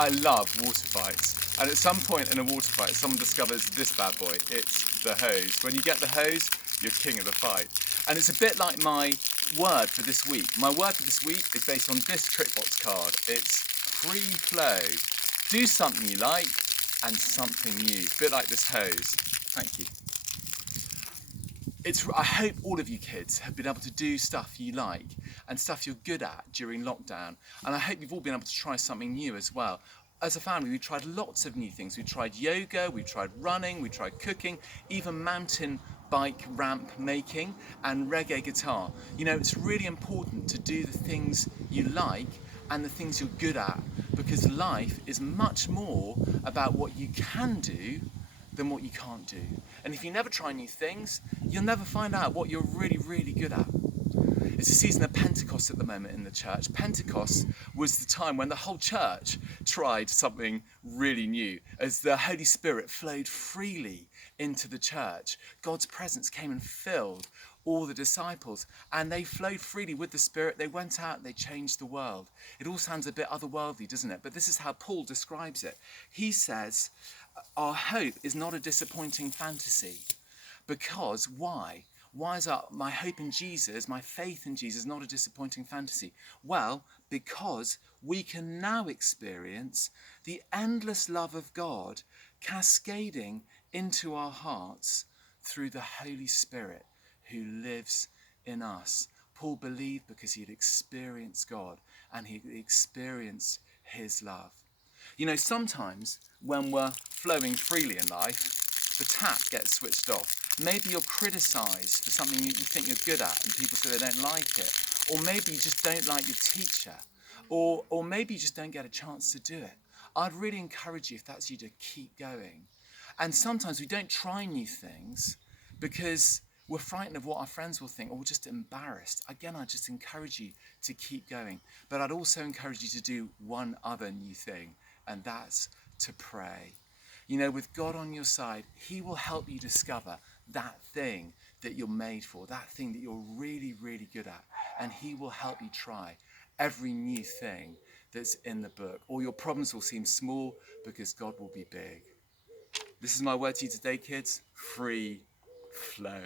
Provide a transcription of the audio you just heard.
I love water fights. And at some point in a water fight, someone discovers this bad boy. It's the hose. When you get the hose, you're king of the fight. And it's a bit like my word for this week. My word for this week is based on this TrickBox card. It's free flow. Do something you like and something new. A bit like this hose. Thank you. I hope all of you kids have been able to do stuff you like and stuff you're good at during lockdown. And I hope you've all been able to try something new as well. As a family, we've tried lots of new things. We've tried yoga, we've tried running, we've tried cooking, even mountain bike ramp making and reggae guitar. You know, it's really important to do the things you like and the things you're good at, because life is much more about what you can do than what you can't do. And if you never try new things, you'll never find out what you're really, really good at. It's a season of Pentecost at the moment in the church. Pentecost was the time when the whole church tried something really new. As the Holy Spirit flowed freely into the church, God's presence came and filled all the disciples, and they flowed freely with the Spirit. They went out, they changed the world. It all sounds a bit otherworldly, doesn't it? But this is how Paul describes it. He says, our hope is not a disappointing fantasy. Because why? Why is my hope in Jesus, my faith in Jesus, not a disappointing fantasy? Well, because we can now experience the endless love of God cascading into our hearts through the Holy Spirit who lives in us. Paul believed because he had experienced God and he experienced his love. You know, sometimes when we're flowing freely in life, the tap gets switched off. Maybe you're criticised for something you think you're good at and people say they don't like it. Or maybe you just don't like your teacher. Or maybe you just don't get a chance to do it. I'd really encourage you, if that's you, to keep going. And sometimes we don't try new things because we're frightened of what our friends will think, or we're just embarrassed. Again, I just encourage you to keep going. But I'd also encourage you to do one other new thing, and that's to pray. You know, with God on your side, he will help you discover that thing that you're made for, that thing that you're really, really good at. And he will help you try every new thing that's in the book. All your problems will seem small because God will be big. This is my word to you today, kids. Free flow.